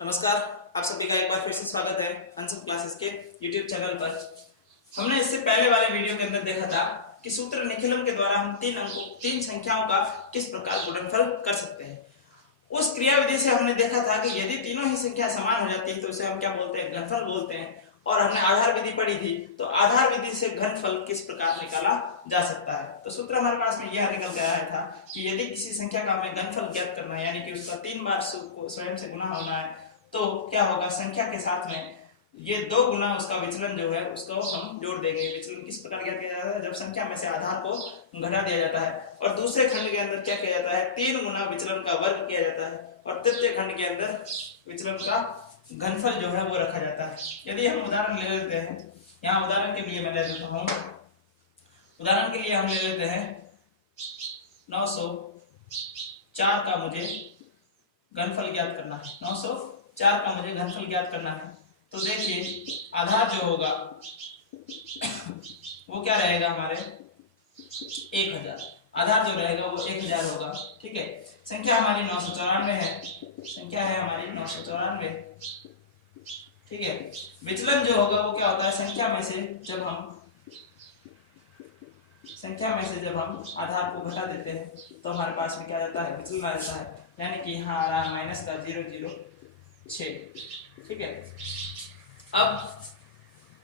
नमस्कार, आप सभी का एक बार फिर से स्वागत है अंशुम क्लासेस के YouTube चैनल पर। हमने इससे पहले वाले वीडियो के अंदर देखा था कि सूत्र निखिलम के द्वारा हम तीन संख्याओं का किस प्रकार गुणनफल कर सकते हैं। उस क्रिया विधि से हमने देखा था कि यदि तीनों ही संख्या समान हो जाती है तो उसे हम क्या बोलते हैं, घनफल बोलते हैं। और हमने आधार विधि पढ़ी थी, तो आधार विधि से घनफल किस प्रकार निकाला जा सकता है। तो सूत्र हमारे पास में यह निकल के आया था कि यदि किसी संख्या का हमें घनफल ज्ञात करना है, यानी कि उसका 3 बार स्वयं से गुना होना है, तो क्या होगा, संख्या के साथ में ये 2 गुना उसका विचलन जो है उसको हम जोड़ देंगे। विचलन किस प्रकार ज्ञात किया जाता है, जब संख्या में से आधार को घटा दिया जाता है। और दूसरे खंड के अंदर क्या किया जाता है, 3 गुना विचलन का वर्ग किया जाता है। और तृतीय खंड के अंदर विचलन का घनफल जो है वो रखा जाता है। यदि हम उदाहरण ले लेते हैं, यहाँ उदाहरण के लिए मैं ले लेता हूँ, उदाहरण के लिए हम ले लेते हैं 904 का मुझे घनफल ज्ञात करना है। 904 का मुझे घनफल ज्ञात करना है। तो देखिए आधार जो होगा वो क्या रहेगा, हमारे 1000। आधार जो रहेगा वो 1000 होगा। ठीक है, संख्या हमारी 994 है, संख्या है हमारी 994। ठीक है, विचलन जो होगा वो क्या होता है, संख्या में से जब हम आधार को घटा देते हैं तो हमारे पास में क्या जाता है, विचलन आ जाता है। यानी कि यहाँ आ रहा है माइनस का 006। ठीक है, अब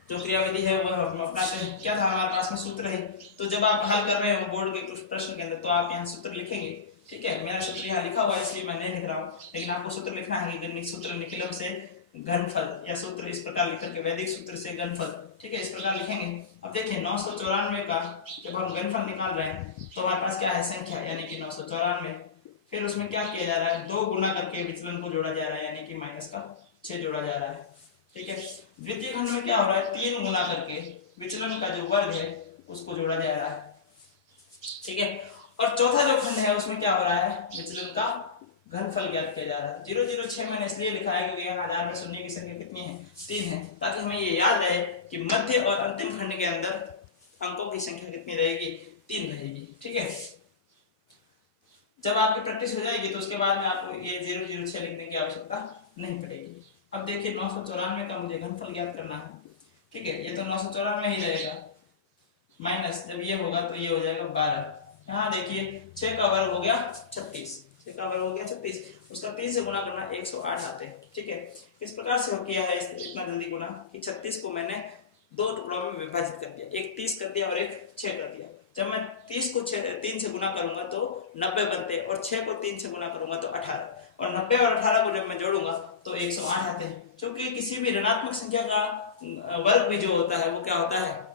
जो क्रियाविधि है वो हम अपनाते हैं। क्या था हमारे पास में सूत्र है, तो जब आप हल कर रहे हो बोर्ड के कुछ प्रश्न के अंदर तो आप यहाँ सूत्र लिखेंगे। ठीक है, मेरा सूत्र यहाँ लिखा हुआ है इसलिए मैं नहीं लिख रहा हूँ, लेकिन आपको सूत्र लिखना है कि सूत्र निखिलम से घनफल, या सूत्र इस प्रकार लिख करके वैदिक सूत्र से घनफल। ठीक है, इस प्रकार लिखेंगे। अब देखिए 994 का जब हम घनफल निकाल रहे हैं तो हमारे पास क्या है, संख्या यानी कि 994। फिर उसमें क्या किया जा रहा है, 2 गुना करके विचलन को जोड़ा जा रहा है, यानी कि माइनस का 6 जोड़ा जा रहा है। ठीक है, द्वितीय खंड में क्या हो रहा है, 3 गुना करके विचलन का जो वर्ग है उसको जोड़ा जा रहा है। ठीक है, और चौथा जो खंड है उसमें क्या हो रहा है, विचलन का घनफल ज्ञात किया जा रहा है। 006 मैंने इसलिए लिखा है क्योंकि यहाँ आधार में शून्य की संख्या कितनी है, 3 है, ताकि हमें ये याद रहे कि मध्य और अंतिम खंड के अंदर अंकों की संख्या कितनी रहेगी, 3 रहेगी। ठीक है, जब आपकी प्रैक्टिस हो जाएगी तो उसके बाद में आपको ये 006 लिखने की आवश्यकता नहीं पड़ेगी। अब देखिए 994 का मुझे घनफल ज्ञात करना है। ठीक है, ये तो 994 ही रहेगा, माइनस जब ये होगा तो ये हो जाएगा 12। यहाँ देखिए 6 का वर्ग हो गया 36, 6 का वर्ग हो गया 36, उसका 3 से गुना करना 108 आते हैं। ठीक है, इस प्रकार से हो किया है इतना जल्दी गुना कि 36 को मैंने 2 टुकड़ों में विभाजित कर दिया, एक 30 कर दिया और एक 6 कर दिया। जब मैं 30 को 3 से गुना करूंगा तो 90 बनते हैं, और 6 को 3 से गुना करूंगा तो 18, और 90 और 18 को जब मैं जोड़ूंगा तो 108 आते हैं। क्योंकि किसी भी ऋणात्मक संख्या का वर्ग भी जो होता है वो क्या होता है,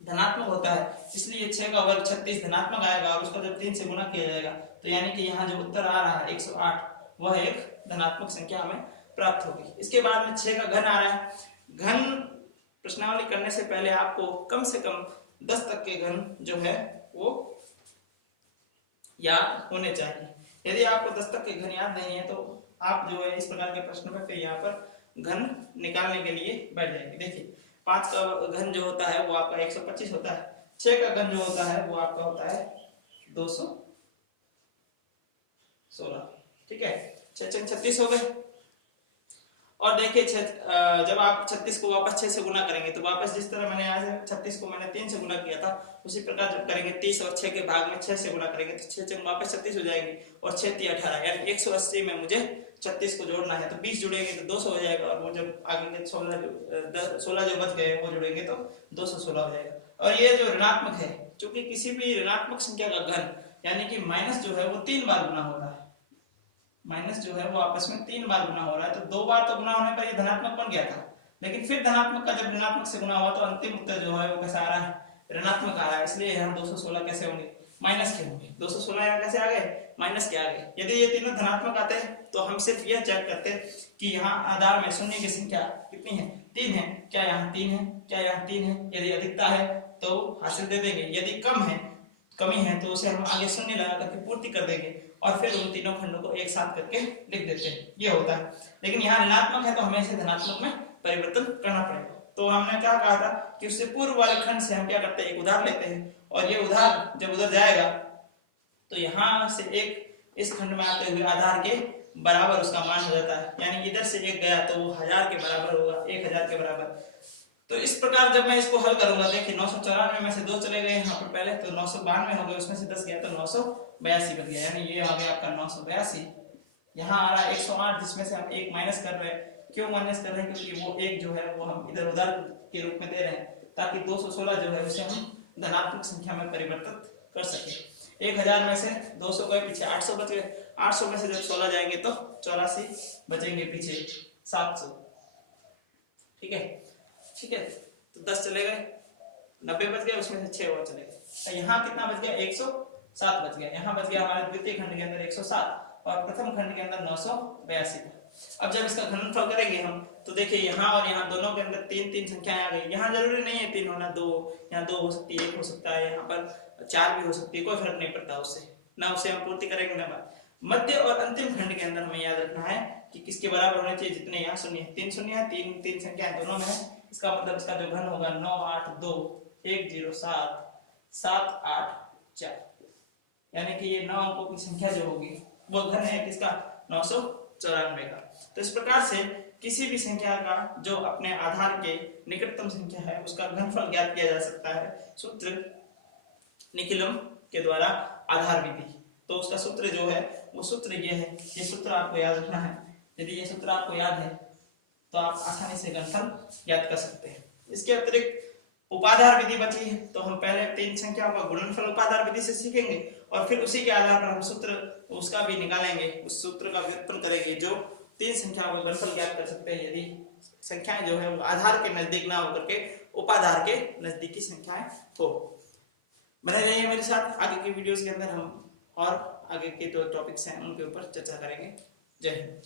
धनात्मक होता है, इसलिए 6 का वर्ग 36 धनात्मक आएगा, और उसका जब 3 से गुना किया जाएगा तो यानी कि यहाँ जो उत्तर आ रहा है 108 वह एक धनात्मक संख्या हमें प्राप्त होगी। इसके बाद में 6 का घन आ रहा है। घन प्रश्नावली करने से पहले आपको कम से कम 10 तक के घन जो है वो याद होने चाहिए। यदि आपको 10 तक के घन याद नहीं है तो आप जो है इस प्रकार के प्रश्न में फिर यहाँ पर घन निकालने के लिए बैठ जाएंगे। देखिए 5 का घन जो होता है वो आपका 125 होता है, 6 का घन जो होता है वो आपका होता है 216। ठीक है, 6 36 हो गए। और देखिए जब आप 36 को वापस 6 से गुना करेंगे तो वापस जिस तरह मैंने यहाँ से 36 को मैंने 3 से गुना किया था उसी प्रकार जब करेंगे 30 और 6 के भाग में 6 से गुना करेंगे तो 6 वापस 36 हो जाएंगे, और 6 3 18 यानी 180 में मुझे 36 को जोड़ना है। तो 20 जुड़ेंगे तो 200 हो जाएगा, और वो जब आगे के 16 जो बच गए वो जुड़ेंगे तो 216 हो जाएगा। और ये जो ऋणात्मक है, चूंकि किसी भी ऋणात्मक संख्या का घन यानी कि माइनस जो है वो 3 बार गुना हो रहा है, माइनस जो है वो आपस में 3 बार गुना हो रहा है, तो 2 बार तो गुना होने पर ये धनात्मक बन गया था, लेकिन फिर धनात्मक का जब ऋणात्मक से गुना हुआ तो अंतिम उत्तर जो है वो कैसा आ रहा है, ऋणात्मक आ रहा है। इसलिए यहाँ 216 कैसे होंगे, माइनस के होंगे। 216 यहाँ कैसे आ गए, माइनस के आ गए। यदि ये तीनों धनात्मक आते हैं तो हम सिर्फ यह चेक करते हैं कि यहाँ आधार में शून्य की संख्या कितनी है, 3 है, क्या यहाँ 3 है, क्या यहाँ 3 है। यदि अधिकता है तो हासिल दे देंगे, यदि कमी है तो उसे हम आगे शून्य लगा करके पूर्ति कर देंगे, और फिर उन तीनों खंडों को एक साथ करके लिख देते हैं, ये होता है। लेकिन यहाँ ऋणात्मक है तो हमें इसे धनात्मक में परिवर्तन करना पड़ेगा। तो हमने क्या कहा था कि उससे पूर्व वाले खंड से हम क्या करते हैं, एक उधार लेते हैं, और ये उधार जब उधर जाएगा तो यहाँ से एक इस खंड में आते हुए आधार के बराबर उसका मान हो जाता है, यानी इधर से 1 गया तो वो 1000 के बराबर होगा, 1000 के बराबर। तो इस प्रकार जब मैं इसको हल करूंगा, देखिए 994 में से 2 चले गए यहाँ पर पहले, तो 992 हो गए, उसमें से 10 गया तो 982 बन गया, यानी ये आ गया आपका 982। यहाँ आ रहा है 108 जिसमें से हम 1 माइनस कर रहे हैं। क्यों माइनस कर रहे हैं? क्योंकि वो 1 जो है वो हम इधर उधर के रूप में दे रहे हैं, ताकि 216 जो है उसे हम धनात्मक संख्या में परिवर्तित कर सके। 1000 में से 200 गए पीछे, 800 बच गए। 800 में से जब 16 जाएंगे तो 84 बचेंगे पीछे 700। ठीक है, ठीक है, तो 10 चले गए, 90 बच गए, उसमें से 6 और चले गए। तो यहाँ कितना बच गया? 107 बच गया। यहाँ बच गया हमारे द्वितीय खंड के अंदर 107 और प्रथम खंड के अंदर 982। अब जब इसका घनफल करेंगे हम, तो देखिए यहाँ और यहाँ दोनों के अंदर 3 संख्याएं आ गई। यहाँ जरूरी नहीं है 3 होना, 2, यहाँ 2 हो सकती है, 1 हो सकता है, यहाँ पर 4 भी हो सकती है, कोई फर्क नहीं पड़ता उससे, ना उससे हम पूर्ति करेंगे ना बात। मध्य और अंतिम खंड के अंदर हमें याद रखना है कि किसके बराबर होने चाहिए, जितने यहाँ शून्य है, 3 शून्य है, 3 संख्याएं दोनों में है, इसका मतलब इसका जो घन होगा 9 8 2 1 0 7 7 8 4, यानी कि ये 9 अंकों की संख्या जो होगी वो घन है किसका? 994 का। तो इस प्रकार से किसी भी संख्या का जो अपने आधार के निकटतम संख्या है उसका घनफल ज्ञात किया जा सकता है सूत्र निखिलम के द्वारा, आधार विधि। तो उसका सूत्र जो है वो सूत्र ये है, ये सूत्र आपको याद रखना है। यदि ये सूत्र आपको याद है तो आप आसानी से घनफल ज्ञात कर सकते हैं। इसके अतिरिक्त उपाधार विधि बची है, तो हम पहले 3 संख्याओं का गुणनफल उपाधार विधि से सीखेंगे और फिर उसी के आधार पर हम सूत्र उसका भी निकालेंगे, उस सूत्र का व्युत्पन्न करेंगे जो 3 संख्याओं का घनफल ज्ञात कर सकते हैं यदि संख्याएं जो है वो आधार के नजदीक ना होकर के उपाधार के नजदीकी संख्याएं हो। बने रहिए मेरे साथ, आगे की वीडियोस के अंदर हम और आगे के जो टॉपिक्स हैं उनके ऊपर चर्चा करेंगे। जय हिंद।